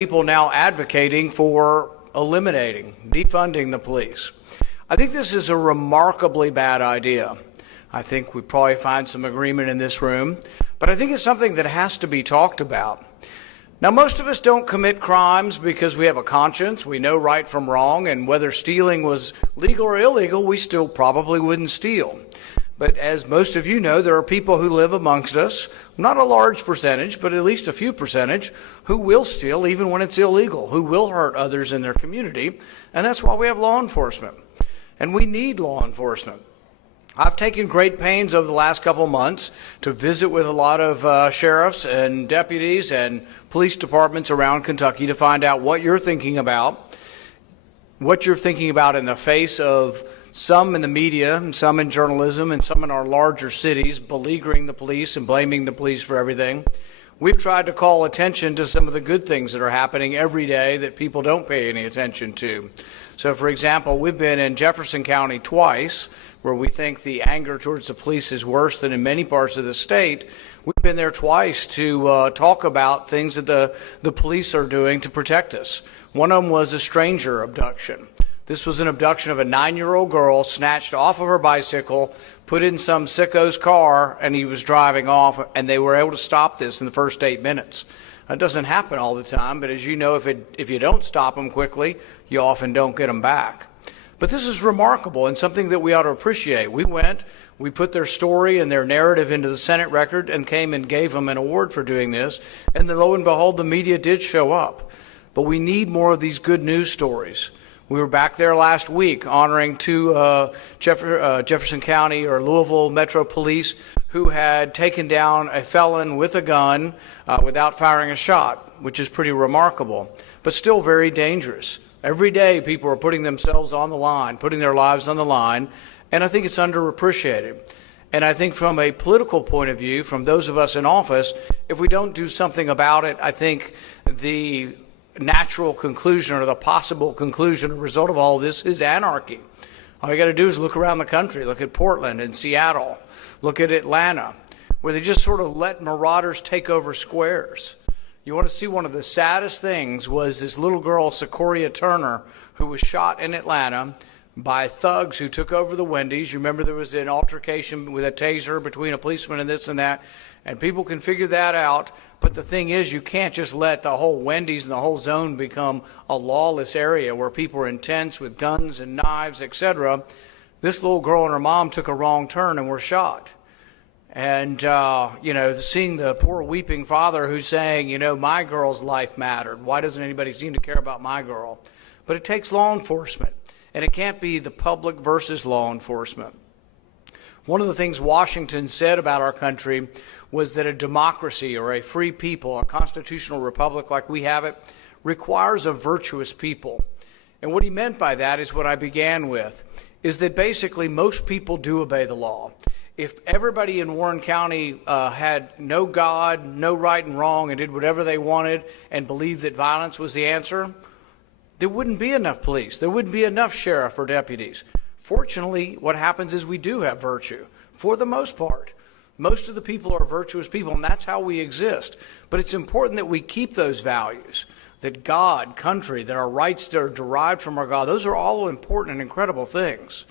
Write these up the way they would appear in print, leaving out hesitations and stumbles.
people now advocating for eliminating, defunding the police. I think this is a remarkably bad idea. I think we probably find some agreement in this room, but I think it's something that has to be talked about. Now, most of us don't commit crimes because we have a conscience, we know right from wrong, and whether stealing was legal or illegal, we still probably wouldn't steal. But as most of you know, there are people who live amongst us, not a large percentage, but at least a few percentage, who will steal even when it's illegal, who will hurt others in their community, and that's why we have law enforcement. And we need law enforcement. I've taken great pains over the last couple months to visit with a lot of sheriffs and deputies and police departments around Kentucky to find out what you're thinking about in the face of some in the media and some in journalism and some in our larger cities beleaguering the police and blaming the police for everything. We've tried to call attention to some of the good things that are happening every day that people don't pay any attention to. So, for example, we've been in Jefferson County twice, where we think the anger towards the police is worse than in many parts of the state. We've been there twice to talk about things that the police are doing to protect us. One of them was a stranger abduction. This was an abduction of a 9-year-old girl snatched off of her bicycle, put in some sicko's car, and he was driving off, and they were able to stop this in the first 8 minutes. That doesn't happen all the time, but as you know, if you don't stop them quickly, you often don't get them back. But this is remarkable and something that we ought to appreciate. We put their story and their narrative into the Senate record and came and gave them an award for doing this, and then lo and behold, the media did show up. But we need more of these good news stories. We were back there last week honoring two Jefferson County or Louisville Metro Police who had taken down a felon with a gun without firing a shot, which is pretty remarkable, but still very dangerous. Every day people are putting themselves on the line, putting their lives on the line, and I think it's underappreciated. And I think from a political point of view, from those of us in office, if we don't do something about it, I think the natural conclusion or the possible conclusion or result of all of this is anarchy. All you got to do is look around the country. Look at Portland and Seattle. Look at Atlanta, where they just sort of let marauders take over squares. You want to see one of the saddest things was this little girl, Sequoia Turner, who was shot in Atlanta by thugs who took over the Wendy's. You remember there was an altercation with a taser between a policeman and this and that, and people can figure that out. But the thing is, you can't just let the whole Wendy's and the whole zone become a lawless area where people are intense with guns and knives, etc. This little girl and her mom took a wrong turn and were shot. And, seeing the poor weeping father who's saying, my girl's life mattered. Why doesn't anybody seem to care about my girl? But it takes law enforcement, and it can't be the public versus law enforcement. One of the things Washington said about our country was that a democracy or a free people, a constitutional republic like we have it, requires a virtuous people. And what he meant by that is what I began with, is that basically most people do obey the law. If everybody in Warren County had no God, no right and wrong, and did whatever they wanted and believed that violence was the answer, there wouldn't be enough police. There wouldn't be enough sheriff or deputies. Fortunately, what happens is we do have virtue, for the most part. Most of the people are virtuous people, and that's how we exist. But it's important that we keep those values, that God, country, that our rights that are derived from our God, those are all important and incredible things.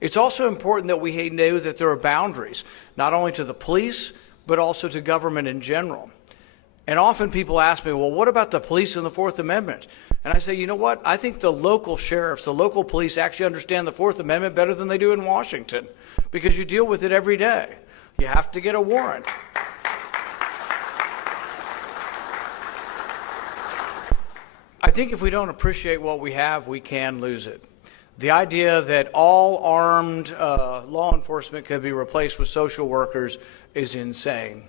It's also important that we know that there are boundaries, not only to the police, but also to government in general. And often people ask me, well, what about the police and the Fourth Amendment? And I say, you know what? I think the local sheriffs, the local police actually understand the Fourth Amendment better than they do in Washington, because you deal with it every day. You have to get a warrant. I think if we don't appreciate what we have, we can lose it. The idea that all armed law enforcement could be replaced with social workers is insane.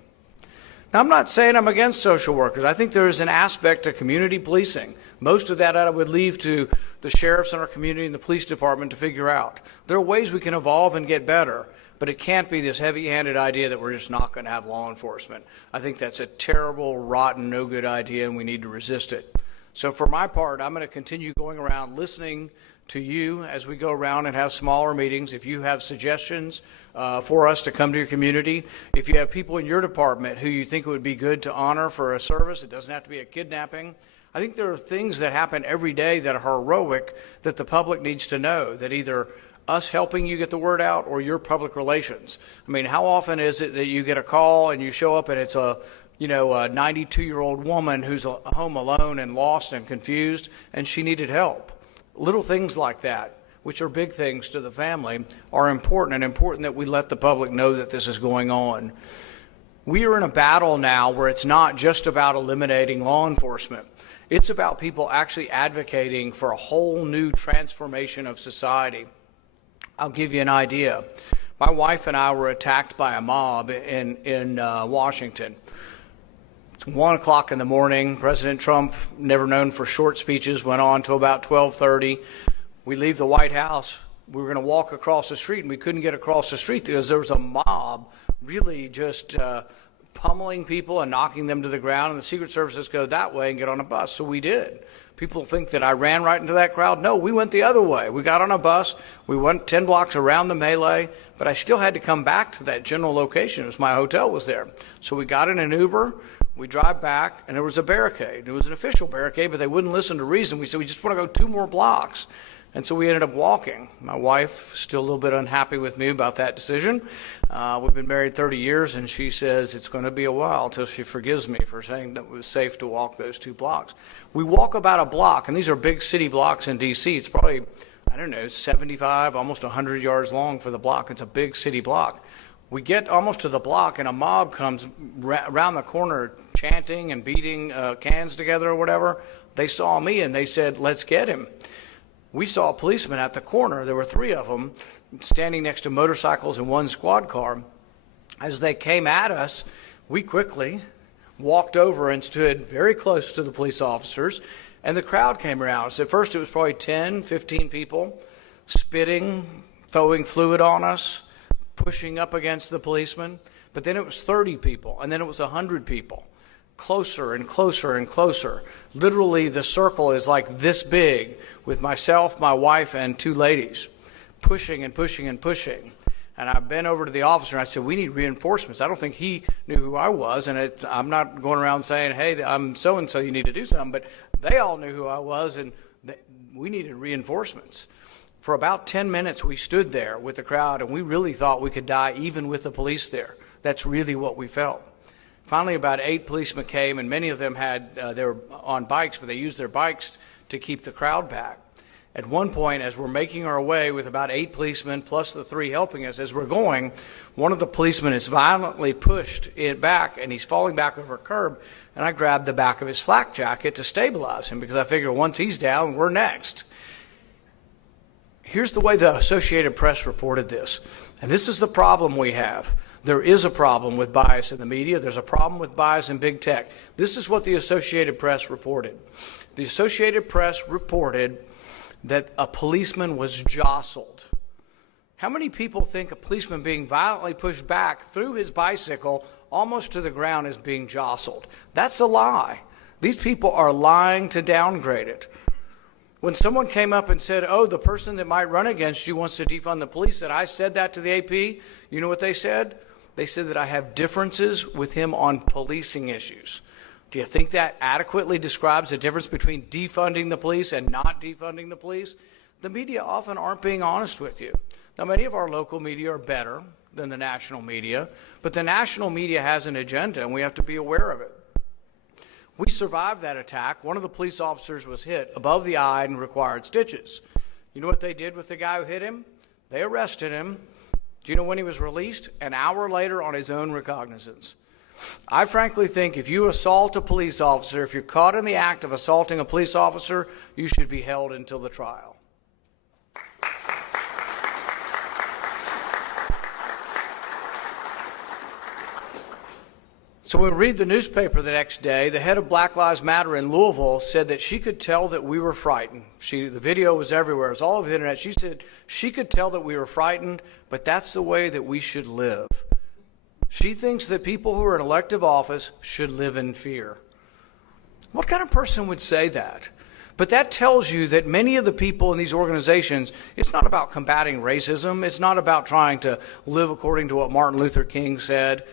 Now, I'm not saying I'm against social workers. I think there is an aspect to community policing. Most of that I would leave to the sheriffs in our community and the police department to figure out. There are ways we can evolve and get better, but it can't be this heavy-handed idea that we're just not going to have law enforcement. I think that's a terrible, rotten, no good idea, and we need to resist it. So for my part, I'm going to continue going around listening to you as we go around and have smaller meetings. If you have suggestions for us to come to your community, if you have people in your department who you think it would be good to honor for a service, it doesn't have to be a kidnapping. I think there are things that happen every day that are heroic that the public needs to know, that either us helping you get the word out or your public relations. I mean, how often is it that you get a call and you show up and it's a 92-year-old woman who's home alone and lost and confused, and she needed help? Little things like that, which are big things to the family, are important, and important that we let the public know that this is going on. We are in a battle now where it's not just about eliminating law enforcement. It's about people actually advocating for a whole new transformation of society. I'll give you an idea. My wife and I were attacked by a mob in Washington. It's 1 o'clock in the morning. President Trump, never known for short speeches, went on till about 12:30. We leave the White House. We were going to walk across the street, and we couldn't get across the street because there was a mob really just pummeling people and knocking them to the ground, and the Secret Services go that way and get on a bus. So we did. People think that I ran right into that crowd. No, we went the other way. We got on a bus. We went 10 blocks around the melee, but I still had to come back to that general location as my hotel was there. So we got in an Uber. We drive back, and there was a barricade. It was an official barricade, but they wouldn't listen to reason. We said, we just want to go 2 more blocks. And so we ended up walking. My wife still a little bit unhappy with me about that decision. We've been married 30 years, and she says it's going to be a while until she forgives me for saying that it was safe to walk those 2 blocks. We walk about a block, and these are big city blocks in D.C. It's probably, 75, almost 100 yards long for the block. It's a big city block. We get almost to the block, and a mob comes around the corner chanting and beating cans together or whatever. They saw me, and they said, let's get him. We saw a policeman at the corner. There were 3 of them standing next to motorcycles and 1 squad car. As they came at us, we quickly walked over and stood very close to the police officers, and the crowd came around us. At first, it was probably 10, 15 people spitting, throwing fluid on us, pushing up against the policeman. But then it was 30 people, and then it was 100 people. Closer and closer and closer. Literally, the circle is like this big with myself, my wife, and 2 ladies pushing and pushing and pushing. And I bent over to the officer and I said, we need reinforcements. I don't think he knew who I was, and I'm not going around saying, hey, I'm so-and-so, you need to do something. But they all knew who I was, and we needed reinforcements. For about 10 minutes, we stood there with the crowd, and we really thought we could die even with the police there. That's really what we felt. Finally, about 8 policemen came, and many of them they were on bikes, but they used their bikes to keep the crowd back. At one point, as we're making our way with about 8 policemen plus the 3 helping us, as we're going, one of the policemen is violently pushed back, and he's falling back over a curb, and I grabbed the back of his flak jacket to stabilize him because I figured once he's down, we're next. Here's the way the Associated Press reported this, and this is the problem we have. There is a problem with bias in the media. There's a problem with bias in big tech. This is what the Associated Press reported. The Associated Press reported that a policeman was jostled. How many people think a policeman being violently pushed back through his bicycle almost to the ground is being jostled? That's a lie. These people are lying to downgrade it. When someone came up and said, oh, the person that might run against you wants to defund the police, and I said that to the AP, you know what they said? They said that I have differences with him on policing issues. Do you think that adequately describes the difference between defunding the police and not defunding the police? The media often aren't being honest with you. Now, many of our local media are better than the national media, but the national media has an agenda, and we have to be aware of it. We survived that attack. One of the police officers was hit above the eye and required stitches. You know what they did with the guy who hit him? They arrested him. Do you know when he was released? An hour later on his own recognizance. I frankly think if you assault a police officer, if you're caught in the act of assaulting a police officer, you should be held until the trial. So when we read the newspaper the next day, the head of Black Lives Matter in Louisville said that she could tell that we were frightened. The video was everywhere. It was all over the internet. She said she could tell that we were frightened, but that's the way that we should live. She thinks that people who are in elective office should live in fear. What kind of person would say that? But that tells you that many of the people in these organizations, it's not about combating racism. It's not about trying to live according to what Martin Luther King said.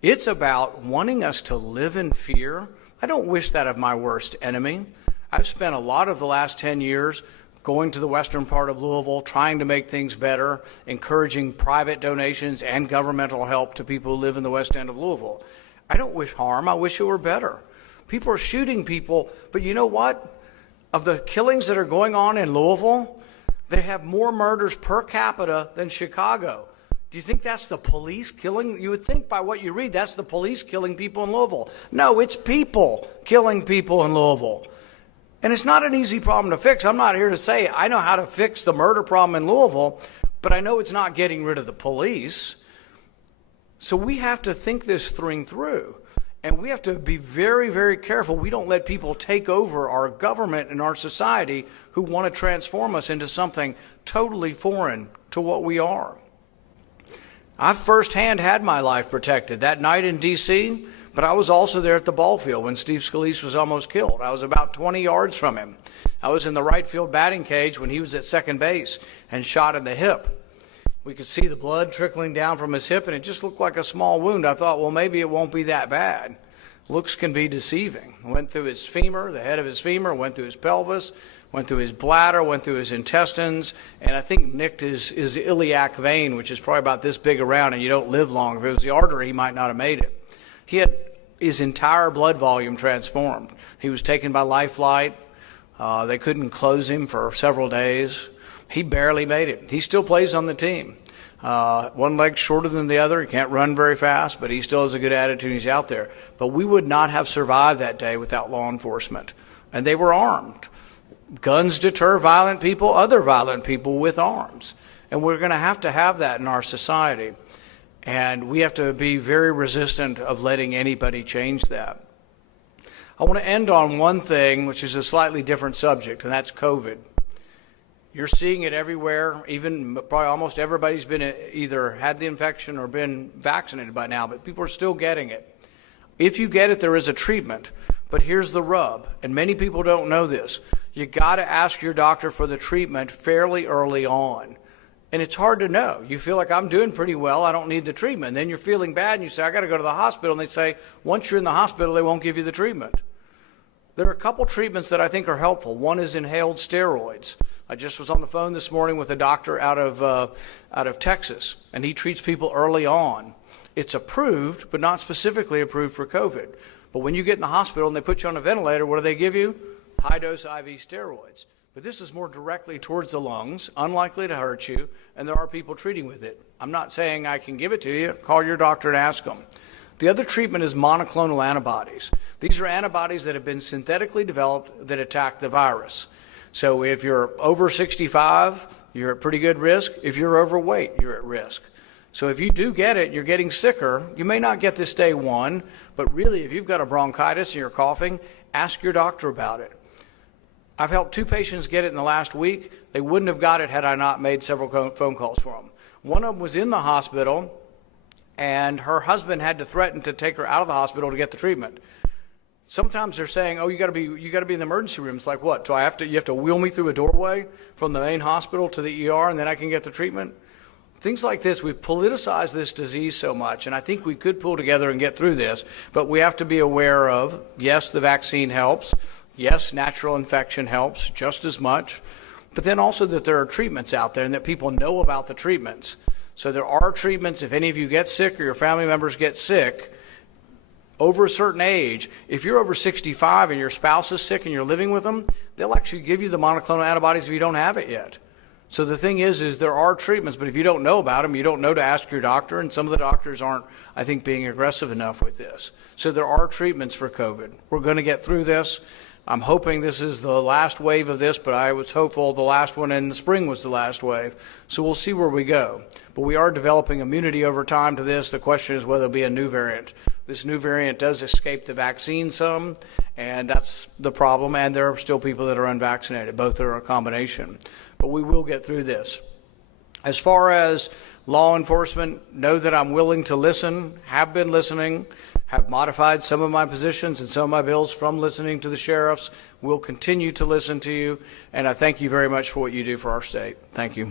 It's about wanting us to live in fear I don't wish that of my worst enemy. I've spent a lot of the last 10 years going to the western part of Louisville, trying to make things better, encouraging private donations and governmental help to people who live in the west end of Louisville. I don't wish harm. I wish it were better. People are shooting people, but you know what? Of the killings that are going on in Louisville, they have more murders per capita than Chicago. Do you think that's the police killing? You would think by what you read, that's the police killing people in Louisville. No, it's people killing people in Louisville. And it's not an easy problem to fix. I'm not here to say I know how to fix the murder problem in Louisville, but I know it's not getting rid of the police. So we have to think this thing through. And we have to be very, very careful. We don't let people take over our government and our society who want to transform us into something totally foreign to what we are. I firsthand had my life protected that night in D.C., but I was also there at the ball field when Steve Scalise was almost killed. I was about 20 yards from him. I was in the right field batting cage when he was at second base and shot in the hip. We could see the blood trickling down from his hip, and it just looked like a small wound. I thought, well, maybe it won't be that bad. Looks can be deceiving. Went through his femur, the head of his femur, went through his pelvis, went through his bladder, went through his intestines, and I think nicked his iliac vein, which is probably about this big around, and you don't live long. If it was the artery, he might not have made it. He had his entire blood volume transformed. He was taken by life flight. They couldn't close him for several days. He barely made it. He still plays on the team. One leg shorter than the other. He can't run very fast, but he still has a good attitude. He's out there. But we would not have survived that day without law enforcement. And they were armed. Guns deter violent people, other violent people with arms. And we're going to have that in our society. And we have to be very resistant of letting anybody change that. I want to end on one thing, which is a slightly different subject, and that's COVID. You're seeing it everywhere. Even probably almost everybody's been either had the infection or been vaccinated by now, but people are still getting it. If you get it, there is a treatment. But here's the rub, and many people don't know this. You got to ask your doctor for the treatment fairly early on. And it's hard to know. You feel like I'm doing pretty well, I don't need the treatment. Then you're feeling bad and you say, I got to go to the hospital. And they say, once you're in the hospital, they won't give you the treatment. There are a couple treatments that I think are helpful. One is inhaled steroids. I just was on the phone this morning with a doctor out of Texas, and he treats people early on. It's approved, but not specifically approved for COVID. But when you get in the hospital and they put you on a ventilator, what do they give you? High-dose IV steroids. But this is more directly towards the lungs, unlikely to hurt you, and there are people treating with it. I'm not saying I can give it to you. Call your doctor and ask them. The other treatment is monoclonal antibodies. These are antibodies that have been synthetically developed that attack the virus. So if you're over 65, you're at pretty good risk. If you're overweight, you're at risk. So if you do get it, you're getting sicker. You may not get this day one, but really if you've got a bronchitis and you're coughing, ask your doctor about it. I've helped 2 patients get it in the last week. They wouldn't have got it had I not made several phone calls for them. One of them was in the hospital, and her husband had to threaten to take her out of the hospital to get the treatment. Sometimes they're saying, "Oh, you got to be in the emergency room." It's like, what? So you have to wheel me through a doorway from the main hospital to the ER, and then I can get the treatment? Things like this, we've politicized this disease so much, and I think we could pull together and get through this, but we have to be aware of, yes, the vaccine helps. Yes, natural infection helps just as much, but then also that there are treatments out there and that people know about the treatments. So there are treatments. If any of you get sick or your family members get sick over a certain age, if you're over 65 and your spouse is sick and you're living with them, they'll actually give you the monoclonal antibodies if you don't have it yet. So the thing is there are treatments, but if you don't know about them, you don't know to ask your doctor, and some of the doctors aren't, I think, being aggressive enough with this. So there are treatments for COVID. We're going to get through this. I'm hoping this is the last wave of this, but I was hopeful the last one in the spring was the last wave. So we'll see where we go. But we are developing immunity over time to this. The question is whether it'll be a new variant. This new variant does escape the vaccine some, and that's the problem. And there are still people that are unvaccinated. Both are a combination. But we will get through this. As far as law enforcement, know that I'm willing to listen, have been listening, have modified some of my positions and some of my bills from listening to the sheriffs. We'll continue to listen to you, and I thank you very much for what you do for our state. Thank you.